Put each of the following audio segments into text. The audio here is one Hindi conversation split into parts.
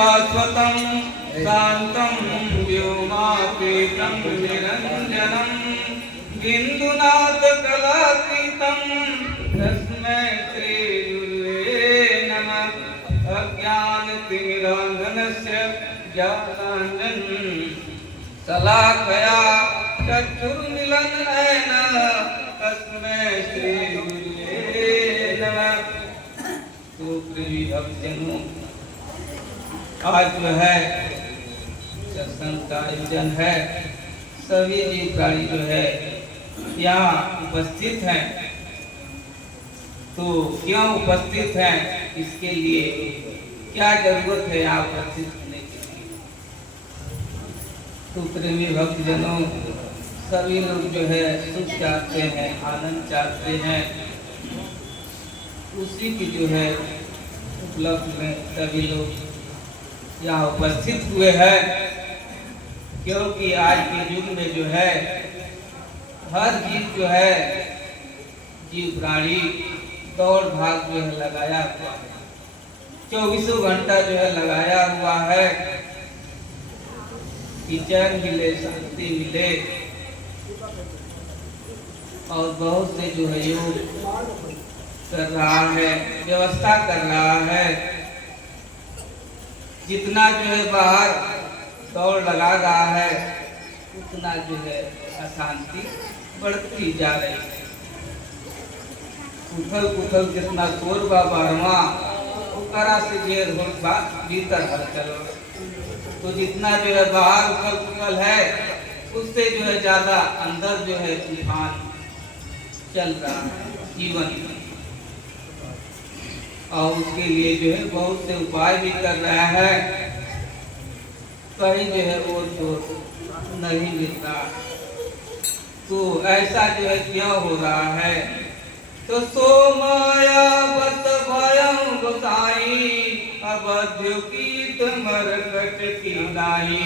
शाश्वतं शान्तं व्योमातीतं निरञ्जनं बिन्दुनाथकलातीतं तस्मै श्रीगुरुवे नमः। अज्ञानतिमिरान्धनस्य ज्ञानाञ्जनं शलाकया चक्षुर्मिलनेन तस्मै श्रीगुरुवे नमः। तो प्रिय भक्तजनों, आज जो है सत्संग का आयोजन है। सभी जीव प्राणी जो है यहाँ उपस्थित हैं। तो क्यों उपस्थित हैं, इसके लिए क्या जरूरत है यहाँ उपस्थित होने के लिए? तो प्रेमी भक्तजनों, सभी लोग जो है सुख चाहते हैं, आनंद चाहते हैं। उसी की जो है उपलब्ध में सभी लोग यहाँ उपस्थित हुए हैं। क्योंकि आज के युग में जो है हर जीव जो है जीव प्राणी दौड़ भाग जो है लगाया हुआ है, 24 घंटा जो है लगाया हुआ है कि चैन मिले, शांति मिले। और बहुत से जो है योग कर रहा है, व्यवस्था कर रहा है। जितना जो है बाहर दौड़ लगा रहा है, उतना जो है अशांति बढ़ती जा रही है। उथल पुथल जितना शोर बा बारवा ओकरा से ढेर होत बा भीतर हलचल। तो जितना जो है बाहर उथल पुथल है, उससे जो है ज्यादा अंदर जो है तूफान चल रहा है जीवन में। और उसके लिए जो है बहुत से उपाय भी कर रहा है। कहीं जो है वो तो नहीं मिल रहा। तो ऐसा जो है क्यों हो रहा है? तो सो माया बत भयं गोसाई अबध्य की मरकट की नाई।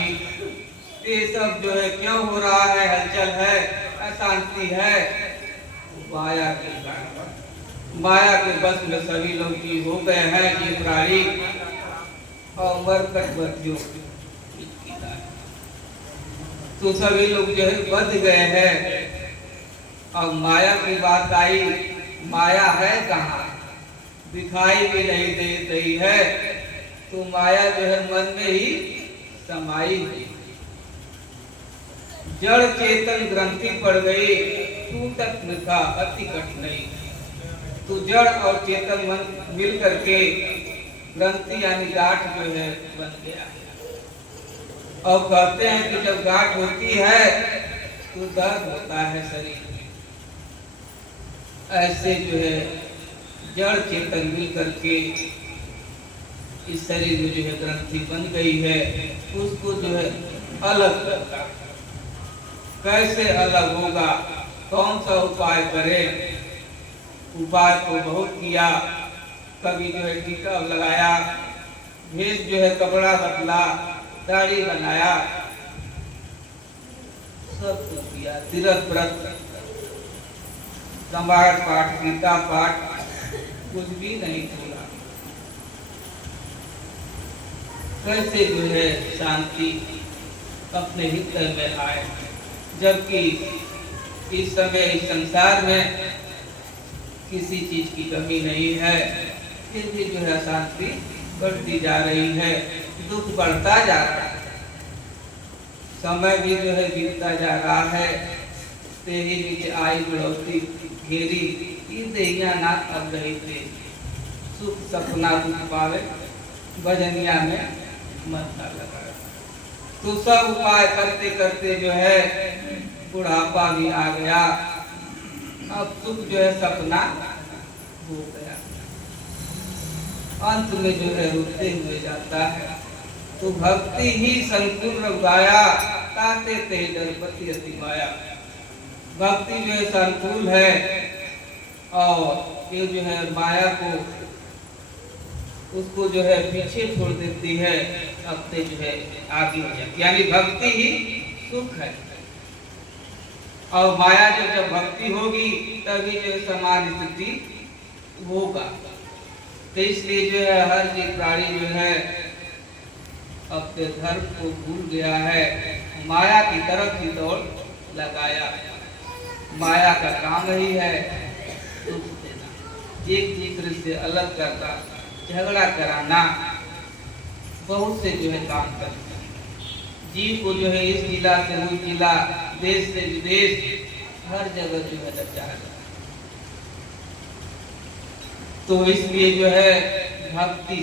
ये सब जो है क्यों हो रहा है? हलचल है, अशांति है, माया के बस में सभी लोग जी हो गए हैं, जीव प्राणी और मरकटवर्तियों। तो सभी लोग जो है बच गए हैं। अब माया की बात आई, माया है कहाँ? दिखाई भी नहीं दे रही है। तो माया जो है मन में ही समाई हुई, जड़ चेतन ग्रंथि पड़ गई, टूटत मृथा अति कठिनाई। तो जड़ और चेतन मन मिल करके ग्रंथि यानी गांठ जो है बन गया। और कहते हैं कि जब गांठ होती है तो दर्द होता है शरीर में। ऐसे जो है जड़ चेतन मिल करके इस शरीर में जो है ग्रंथि बन गई है, उसको जो है अलग करता। कैसे अलग होगा? कौन सा उपाय करें? उपाय तो बहुत किया। कभी जो है टीका लगाया, भेष जो है कपड़ा बदला, दाढ़ी बनाया, सब कुछ किया। तीर्थ व्रत, संवाद पाठ, गीता पाठ, कुछ भी नहीं छोड़ा। कैसे जो है शांति अपने हृदय में आए? जबकि इस समय इस संसार में किसी चीज की कमी नहीं है, फिर भी जो है शांति बढ़ती जा रही है, दुख बढ़ता जा रहा है। समय भी जो है बीतता जा रहा है। तेरी नीचे आई बढ़ोती घेरी, देहिया ना अब रही थे। सुख सपना दुख पावे, भजनिया में मन ना लगा। तो सब उपाय करते करते जो है बुढ़ापा भी आ गया। अब सुख जो है सपना हो गया, अंत में जो है रुकते हुए जाता है। तो भक्ति ही संपूर्ण गाया, ताते ते दरपति अति माया। भक्ति जो है संकुल है और ये जो है माया को उसको जो है पीछे छोड़ देती है, अपने जो है आगे हो जाती। यानी भक्ति ही सुख है। और माया जब भक्ति होगी तभी जो समान स्थिति होगा। तो इसलिए जो है हर जीव प्राणी जो है अपने धर्म को भूल गया है, माया की तरफ ही दौड़ लगाया। माया का काम ही है दुख देना, एक दूसरे से अलग करना, झगड़ा कराना, बहुत से जो है काम करते हैं। जीव को जो है इस जिला से वो जिला, देश से विदेश, हर जगह जो है लचा है। तो इसलिए जो है भक्ति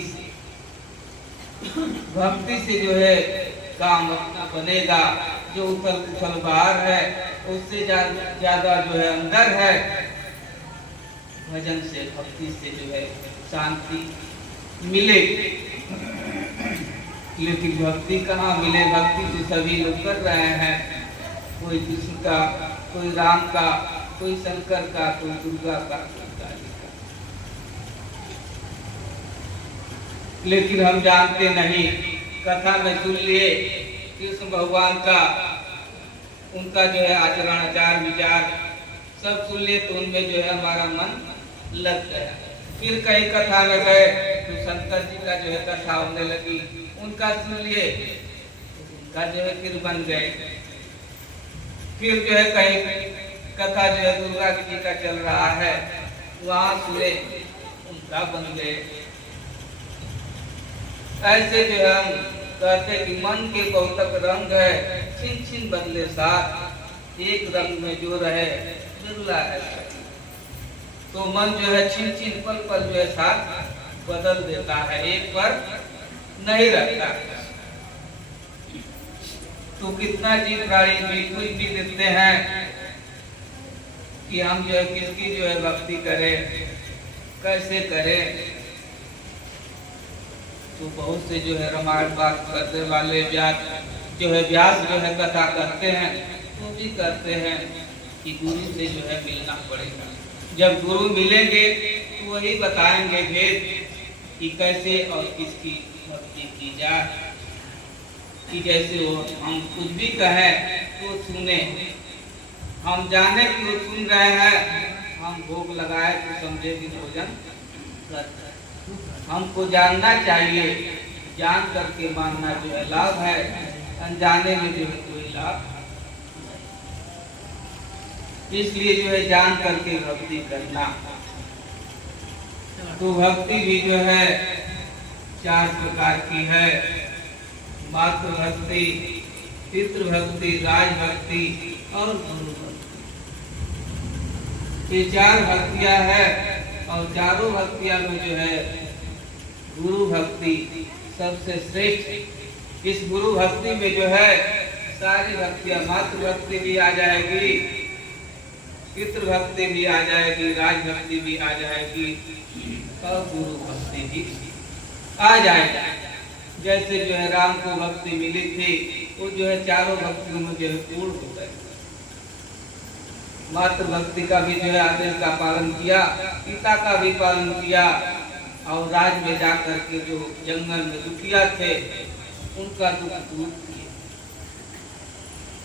से जो है काम अपना बनेगा। जो उथल पुथल बाहर है उससे ज्यादा जो है अंदर है। भजन से, भक्ति से जो है शांति मिलेगी। लेकिन भक्ति कहाँ मिले? भक्ति तो सभी लोग कर रहे हैं, कोई कृष्ण का, कोई राम का, कोई शंकर का, कोई दुर्गा का, कोई काली का। लेकिन हम जानते नहीं। कथा में सुन लिए कृष्ण भगवान का, उनका जो है आचरण, आचार, विचार सब सुन लिए तो उनमें जो है हमारा मन लग गया। फिर कहीं कथा में गए तो शंकर जी का जो है कथा होने लगी, उनका सुन लिए, उनका जो है फिर बन गए। फिर जो है कहीं कथा जो है दुर्गा जी का चल रहा है, वहां सुने, उनका बन गए। ऐसे जो है हम कहते कि मन के बहुतक रंग है, छिन छिन बदले साथ, एक रंग में जो रहे बिरला है। तो मन जो है छिन छिन पल पल जो है साथ बदल देता है, एक पर नहीं रहता। तो कितना जीव प्राणी बिल्कुल भी देते हैं कि हम जो है किसकी जो है भक्ति करें, कैसे करें। तो बहुत से जो है रामायण बात करने वाले व्यास जो है कथा करते हैं, तो भी करते हैं कि गुरु से जो है मिलना पड़ेगा। जब गुरु मिलेंगे तो वही बताएंगे भेद कि कैसे और किसकी भक्ति की जाए। कि जैसे वो हम कुछ भी कहें तो सुने, हम जाने कि वो सुन रहे हैं, हम भोग लगाए तो समझे कि भोजन करते हैं। हमको जानना चाहिए, जान करके मानना जो है लाभ है, अनजाने में जो है कोई लाभ। इसलिए जो है जान करके भक्ति करना। तो भक्ति भी जो है 4 प्रकार की है, मातृ भक्ति, पितृ भक्ति, राज भक्ति और गुरु भक्ति। ये 4 भक्तियां है और चारों भक्तियां में जो है गुरु भक्ति सबसे श्रेष्ठ। इस गुरु भक्ति में जो है सारी भक्तियां, मातृ भक्ति भी आ जाएगी, पितृ भक्ति भी आ जाएगी, राज भक्ति भी आ जाएगी और गुरु भक्ति भी आ जाएगी। जैसे जो है राम को भक्ति मिली थी, वो जो है चारों भक्तियों में जो है पूर्ण हो गए। मातृ भक्ति का भी जो है आदेश का पालन किया, पिता का भी पालन किया और राज में जाकर के जो जंगल में दुखिया थे उनका दुख दूर किए।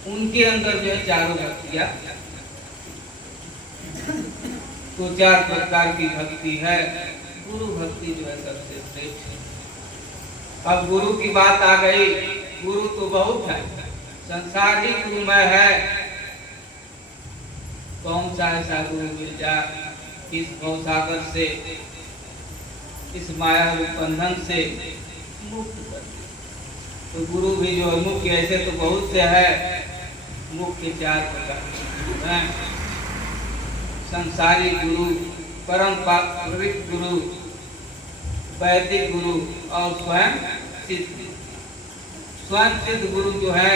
उनके अंदर जो है चारों भक्तियां। तो 4 प्रकार की भक्ति है, गुरु भक्ति जो है सबसे श्रेष्ठ है। अब गुरु की बात आ गई, गुरु तो बहुत है, संसार ही गुरुमय है। कौन सा ऐसा गुरु मिल जाए इस भवसागर से, इस माया बंधन से मुक्त कर दे। तो गुरु भी जो है मुख्य, ऐसे तो बहुत से है, मुख्य 4 प्रकार हैं। संसारी गुरु, परम पवित्र गुरु, वैदिक गुरु और स्वयं सिद्ध। स्वयं सिद्ध गुरु जो है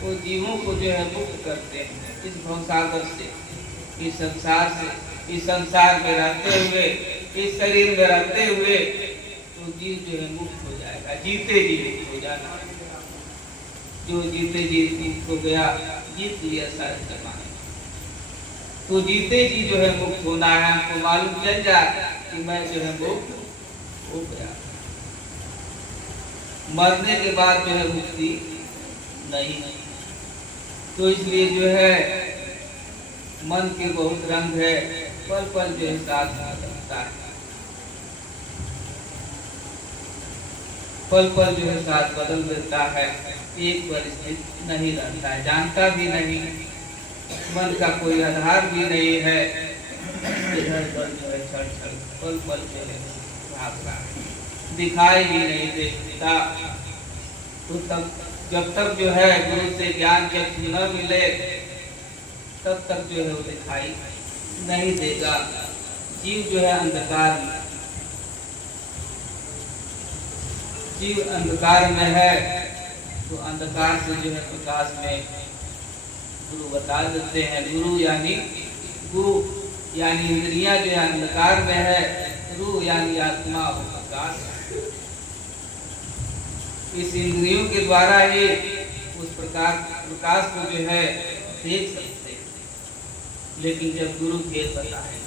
वो जीवों को जो है मुक्त करते हैं इस भवसागर से, इस संसार से। इस संसार में रहते हुए, इस शरीर में रहते हुए तो जीव जो है मुक्त हो जाएगा, जीते जी मुक्त हो जाना। जो जीते जी मुक्त हो गया, जीत लिया सारे जमाने। तो जीते जी जो है मुक्त होना है, हमको मालूम चल जाए कि मैं जो है मुक्त हो गया। मरने के बाद जो है मुक्ति नहीं। तो इसलिए जो है मन के बहुत रंग है, पल पल जो है साथ रहता है। पल पल जो है साथ बदल देता है, एक पर स्थित नहीं रहता है, जानता भी नहीं, मन का कोई आधार भी नहीं है, इधर उधर जो है छड़ छड़ पल पल जो है भाग रहा है, दिखाई भी नहीं देता। तो तब जब तक जो है गुरु से ज्ञान चक्षु न मिले तब तक जो है वो दिखाई नहीं देगा। जीव जो है अंधकार में, जीव अंधकार में है, तो अंधकार से जो है प्रकाश में गुरु बता देते हैं। गुरु यानी इंद्रियां जो है अंधकार में है, रूह यानी आत्मा और प्रकाश। इस इंद्रियों के द्वारा ही उस प्रकाश को जो है देख सकते, लेकिन जब गुरु खेल बताएंगे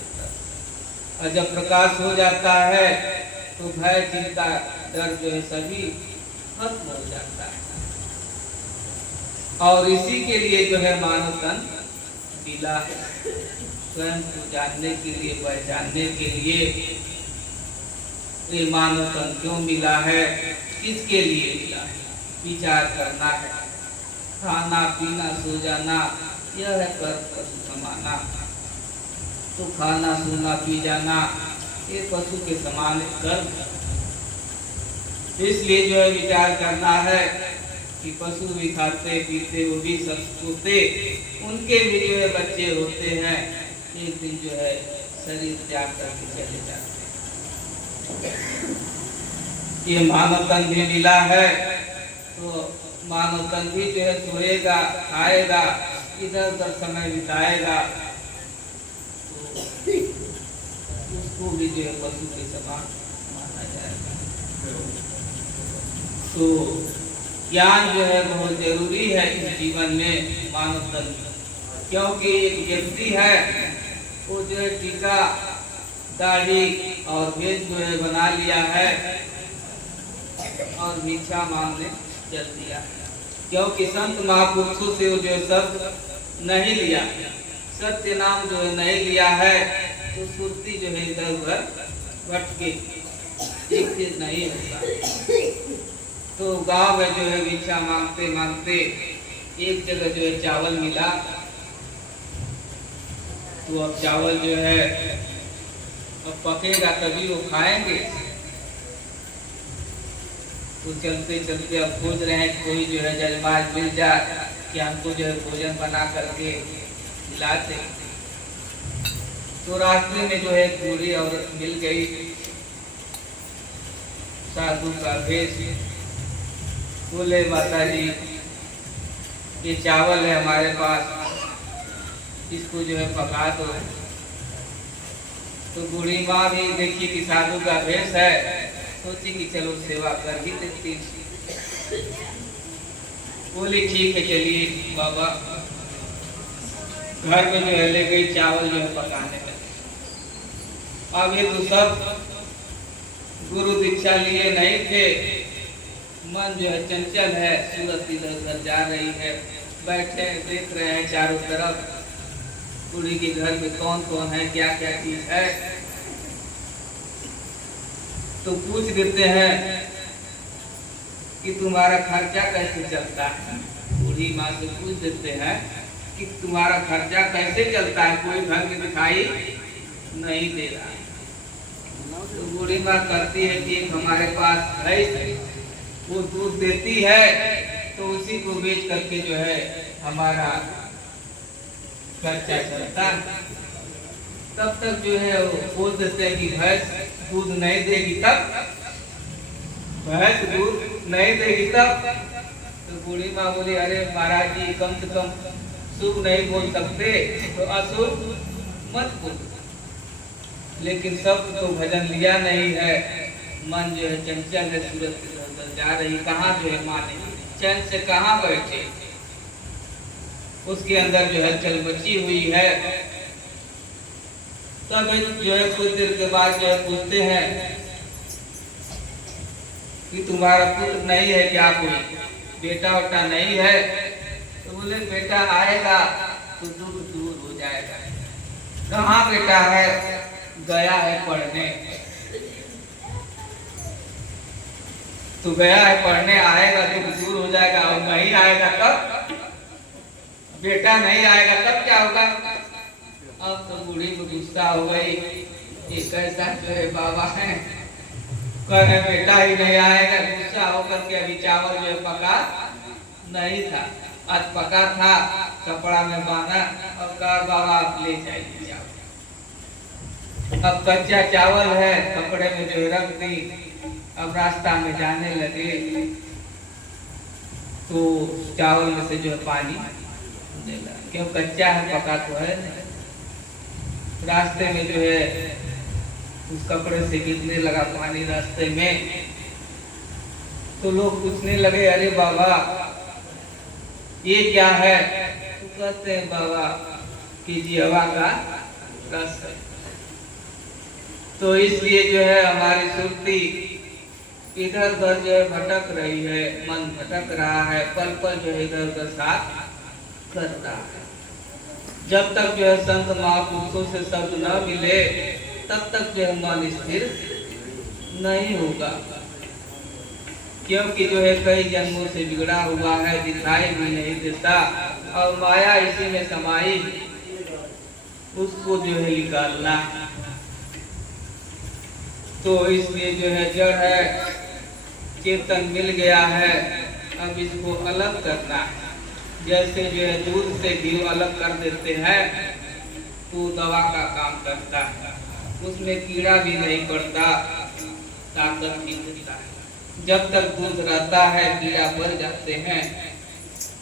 और जब प्रकाश हो जाता है तो भय चिंता डर जो है सभी खत्म हो जाता है। और इसी के लिए जो है मानव तन मिला, स्वयं को जानने के लिए, पहचानने के लिए ये मानव तन क्यों मिला है, किसके लिए मिला है, विचार करना है। खाना पीना सो जाना यह है कर पशु समाना। तो खाना सोना पी जाना ये पशु के समान कर्म। इसलिए जो है विचार करना है कि पशु भी खाते पीते, वो भी सब सोते, उनके भी जो है बच्चे होते हैं, एक दिन जो है शरीर त्याग करके चले जाते हैं। ये मानव तन भी मिला है, तो मानव तन भी जो है सोएगा, खाएगा, इधर उधर समय बिताएगा, तो उसको भी जो है पशु के समान माना जाएगा। तो ज्ञान जो है बहुत जरूरी है इस जीवन में मानव तन, क्योंकि एक व्यक्ति है वो जो है टीका दाढ़ी और भेद जो है बना लिया है और भिक्षा मांगने चल दिया, क्योंकि संत महापुरुषों से वो जो है शब्द नहीं लिया, सत्य नाम जो है नहीं लिया है, तो सुरती जो है इधर उधर भटके, एक चीज नहीं होता। तो गांव में जो है भिक्षा मांगते मांगते एक जगह जो है चावल मिला, तो अब चावल जो है अब पकेगा तभी वो खाएंगे। तो चलते चलते अब खोज रहे हैं कोई जो है जजमान मिल जाए कि हमको जो है भोजन बना करके खिलाते। तो रास्ते में जो है एक बूढ़ी औरत मिल गई, साधु का भेष। बोले माता जी ये चावल है हमारे पास, इसको जो है पका दो। तो बूढ़ी माँ भी देखी कि साधु का भेष है, सोची कि चलो सेवा कर ही देती। बोली ठीक है चलिए बाबा। घर में जो है ले गई, चावल जो है पकाने लगे। अब ये तो सब गुरु दीक्षा लिए नहीं थे, मन जो है चंचल है, सूरत इधर उधर जा रही है, बैठे देख रहे हैं चारों तरफ बूढ़ी के घर में कौन कौन है, क्या क्या चीज है। तो पूछ देते हैं कि तुम्हारा खर्चा कैसे चलता है। बूढ़ी माँ से पूछ देते हैं कि तुम्हारा खर्चा कैसे चलता है, कोई घर में दिखाई नहीं दे रहा। तो बूढ़ी माँ कहती है कि हमारे पास भैंस, वो दूध देती है, तो उसी को बेच करके जो है हमारा खर्चा चलता है। तब तक जो है वो बोल देते हैं कि भैंस दूध नहीं देगी तब, भैंस दूध नहीं देगी तब। तो बूढ़ी माँ बोली अरे महाराज जी कम से कम शुभ नहीं बोल सकते तो अशुभ मत बोल। लेकिन सब तो भजन लिया नहीं है, मन जो है चंचल है, सूरत की तरफ जा रही, कहाँ जो है माने चैन से कहाँ बैठे, उसके अंदर जो है चल मची हुई है। तब जो है कुछ देर के बाद जो है पूछते हैं कि तुम्हारा पुत्र नहीं है क्या, कोई बेटा वोटा नहीं है। तो बोले बेटा आएगा तो दुख दूर हो जाएगा। कहाँ बेटा है, गया है पढ़ने। तू गया है पढ़ने, आएगा तो दूर हो जाएगा, और नहीं आएगा तब, बेटा नहीं आएगा तब क्या होगा? अब तो बूढ़ी को गुस्सा हो गई, ये कैसा जो है बाबा है, कहे बेटा ही नहीं आएगा। गुस्सा होकर के अभी चावल जो पका नहीं था, आज पका था, कपड़ा में बांधा और कहा बाबा आप ले जाइए चावल। अब कच्चा चावल है, कपड़े में जो रख दी, अब रास्ता में जाने लगे तो चावल में से जो है पानी लगा, क्यों कच्चा है, पका तो है नहीं। रास्ते में जो है उस कपड़े से गिरने लगा पानी रास्ते में, तो लोग पूछने लगे अरे बाबा ये क्या है? तो कहते हैं बाबा कि जीवा का रस है। तो इसलिए जो है हमारी सुरती इधर उधर जो है भटक रही है, मन भटक रहा है, पल पल जो है इधर उधर साथ कर रहा है। जब तक जो है संत महापुरुषों से शब्द न मिले तब तक जो है मन स्थिर नहीं होगा, क्योंकि जो है कई जन्मों से बिगड़ा हुआ है, दिखाई भी नहीं देता, और माया इसी में समाई, उसको जो है निकालना। तो इसलिए जो है जड़ है, चेतन मिल गया है, अब इसको अलग करना है। जैसे जो है दूध से घी अलग कर देते हैं तो दवा का काम करता है, उसमें कीड़ा भी नहीं पड़ता, ताकत भी मिलता है। जब तक दूध रहता है कीड़ा बढ़ जाते हैं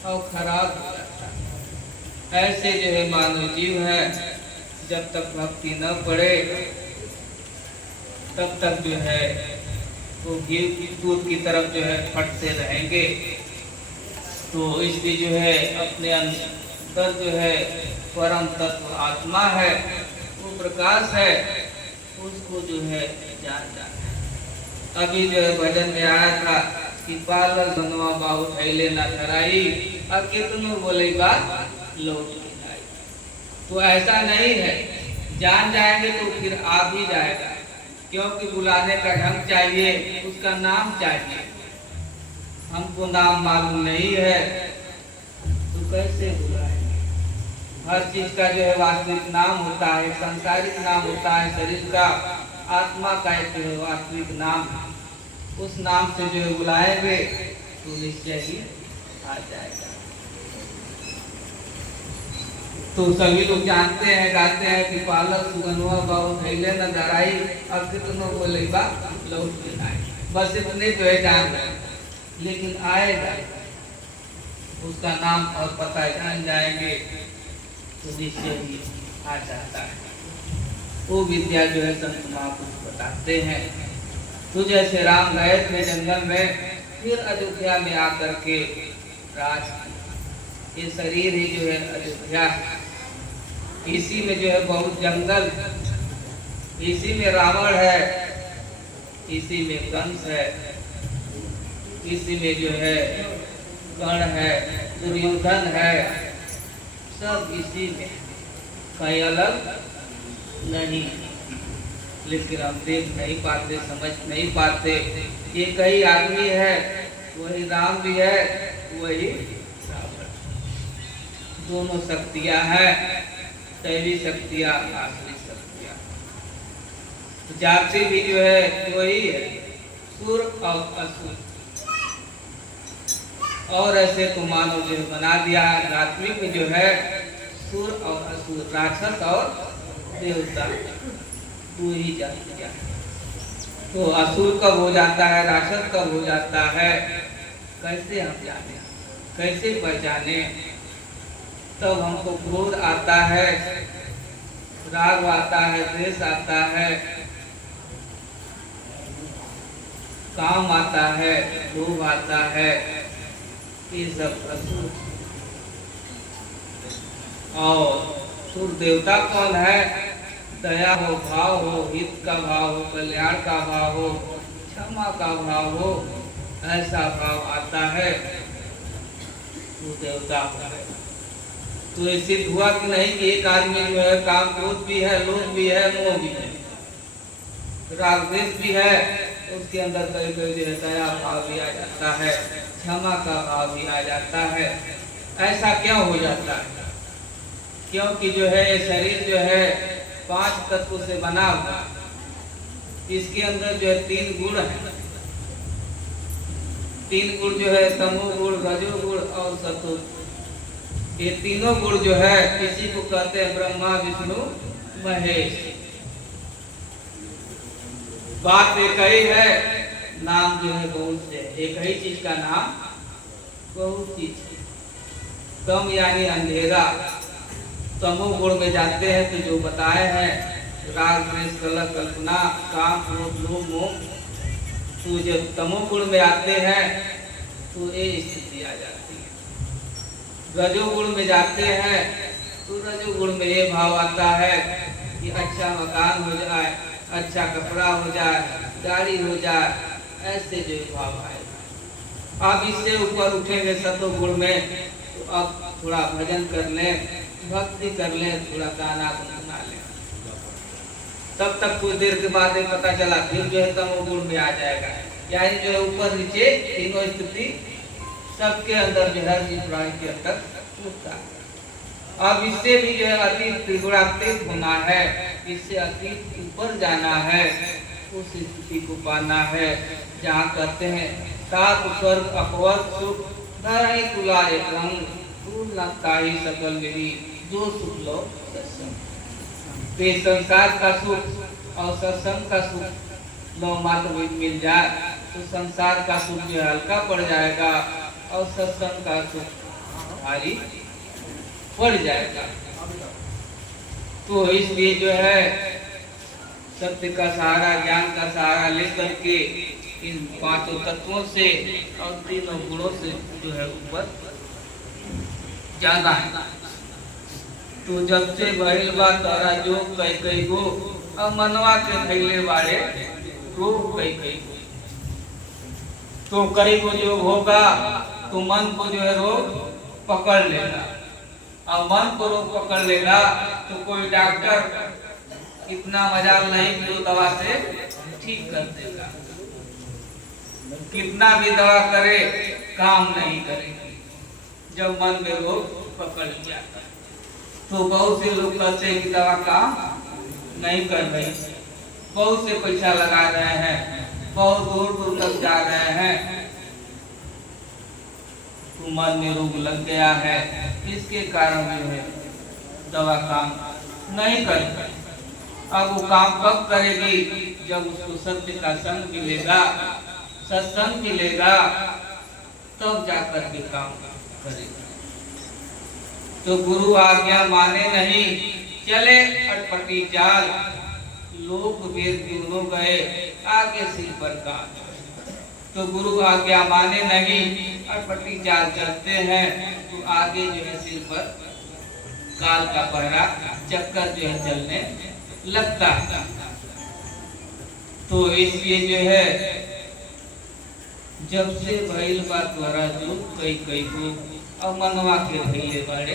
और खराब हो जाता है। ऐसे जो है मानव जीव है, जब तक भक्ति न पड़े तब तक जो है वो घी दूध की तरफ जो है फटते रहेंगे। तो इसलिए जो है अपने अंदर जो है परम तत्व आत्मा है, वो प्रकाश है, उसको जो है जान जाना। अभी जो है भजन में आया था कि पालर धनवा बाहु थैले ना धराई, अब कितनों बोलेगा लोग नहीं। तो ऐसा नहीं है, जान जाएंगे तो फिर आ भी जाएगा, क्योंकि बुलाने का ढंग चाहिए, उसका नाम चाहिए। हमको नाम मालूम नहीं है तो कैसे बुलाएंगे? हर चीज का जो है वास्तविक नाम होता है, सांसारिक नाम होता है शरीर का, आत्मा का एक जो है वास्तविक नाम, उस नाम से जो है बुलाएंगे तो निश्चय ही आ जाएगा। तो सभी लोग जानते हैं, गाते हैं कि पालक सुगनवा बाबू थैले न धराई, अब कितनों बोलेगा लौट के आए। बस इतने जो है जान, लेकिन आएगा उसका नाम और पता जान जाएंगे तो निश्चय ही आ जाता है। वो विद्या जो है संत महापुरुष बताते हैं। तो जैसे राम गए थे जंगल में, फिर अयोध्या में आकर के राज, ये शरीर ही जो है अयोध्या, इसी में जो है बहुत जंगल, इसी में रावण है, इसी में कंस है, इसी में जो है कर्ण है, दुर्योधन है, सब इसी में, कहीं अलग नहीं। लेकिन हम देख नहीं पाते, समझ नहीं पाते। ये कई आदमी है, वही राम भी है, वही रावण, दोनों शक्तियां हैं, दैवी शक्तियां, आसुरी शक्तियां। जाति भी जो है वही है, सुर और असुर। और ऐसे तो मानव जो बना दिया आध्यात्मिक में जो है सुर और असुर, राक्षस और देवता, दो ही जातियां। तो असुर कब हो जाता है, राक्षस कब हो जाता है, कैसे हम जाने, कैसे पहचाने? तब हमको क्रोध आता है, राग आता है, द्वेष आता है, काम आता है, लोभ आता है, ये सब असुर। और सुर देवता कौन है? दया हो, भाव हो, हित का भाव हो, कल्याण का भाव हो, क्षमा का भाव हो, ऐसा भाव आता है तो देवता है। तो ये सिद्ध हुआ कि नहीं कि एक आदमी जो है काम क्रोध भी है, लोभ भी है, मोह भी है, राग द्वेष भी है, उसके अंदर कभी कभी जो है दया भाव भी आ जाता है, क्षमा का भाव भी आ जाता है। ऐसा क्यों हो जाता है? क्योंकि जो है ये शरीर जो है 5 तत्वों से बना हुआ, इसके अंदर जो है 3 गुण है। 3 गुण जो है तमोगुण, रजोगुण और सतोगुण। ये तीनों गुण जो है किसी को कहते हैं ब्रह्मा विष्णु महेश। बात एक ही है, नाम जो है बहुत से, एक ही चीज का नाम बहुत चीज है। तम यानी अंधेरा, तमोगुण में जाते हैं तो जो बताए हैं राग द्वेष कलह कल्पना काम क्रोध लोभ मोह, तो जब तमोगुण में आते हैं तो ये स्थिति आ जाती है। रजोगुण में जाते हैं तो रजोगुण में ये भाव आता है कि अच्छा मकान हो जाए, अच्छा कपड़ा हो जाए, गाड़ी हो जाए, ऐसे जो भाव आएगा। अब इससे ऊपर उठेंगे सतोगुण में तो अब थोड़ा भजन कर लें, भक्ति कर लें, थोड़ा गाना गुनगुना लें, तब तक कुछ देर के बाद पता चला फिर जो है तमोगुण में आ जाएगा। यानी जो है ऊपर नीचे तीनों स्थिति सबके अंदर जो है जीव प्राणी के अंदर होता है। अब इससे भी जो है अतीत त्रिगुणातीत होना है, इससे अतीत ऊपर जाना है, उस स्थिति को पाना है जहाँ कहते हैं सात स्वर्ग अपवर्ग सुख धरणी तुला एक रंग तू लगता ही सकल मेरी जो सुख लो सत्संग। संसार का सुख और सत्संग का सुख लो मात्र मिल जाए तो संसार का सुख जो है हल्का पड़ जाएगा और सत्संग का सुख भारी पड़ जाएगा। तो इसलिए जो है सत्य का सहारा, ज्ञान का सहारा लेकर के इन 5 तत्वों से और 3 गुणों से जो है ऊपर जाना है। तो जब से बहिल बात तारा जो कई कई गो अब मनवा के थैले वाले तो कई कई गो, तो कई को जो होगा तो मन को जो है रोग पकड़ लेगा, और मन को रोग पकड़ लेगा तो कोई डॉक्टर इतना मजाल नहीं कि वो दवा से ठीक कर देगा। कितना भी दवा करे काम नहीं करेगी जब मन में रोग पकड़ लिया। तो बहुत से लोग कहते हैं कि दवा काम नहीं कर रही, बहुत से पैसा लगा रहे हैं, बहुत दूर दूर तक जा रहे हैं, तो मन में रोग लग गया है, इसके कारण जो है दवा काम नहीं करेगी। अब वो काम कब करेगी? जब उसको सत्य का संग मिलेगा, सत्संग मिलेगा, तब जाकर के काम करेगा। तो गुरु आज्ञा माने नहीं, चले अटपटी चाल, लोक वेद दोनों गए आगे सिर पर काल। तो गुरु आज्ञा माने नहीं, अटपटी चाल चलते हैं तो आगे जो है सिर पर काल का पहरा चक्कर जो है चलने लगता है। तो इसलिए जो है जब से भइल बात द्वारा जो कई कई को अब मनवा के भइले बाड़े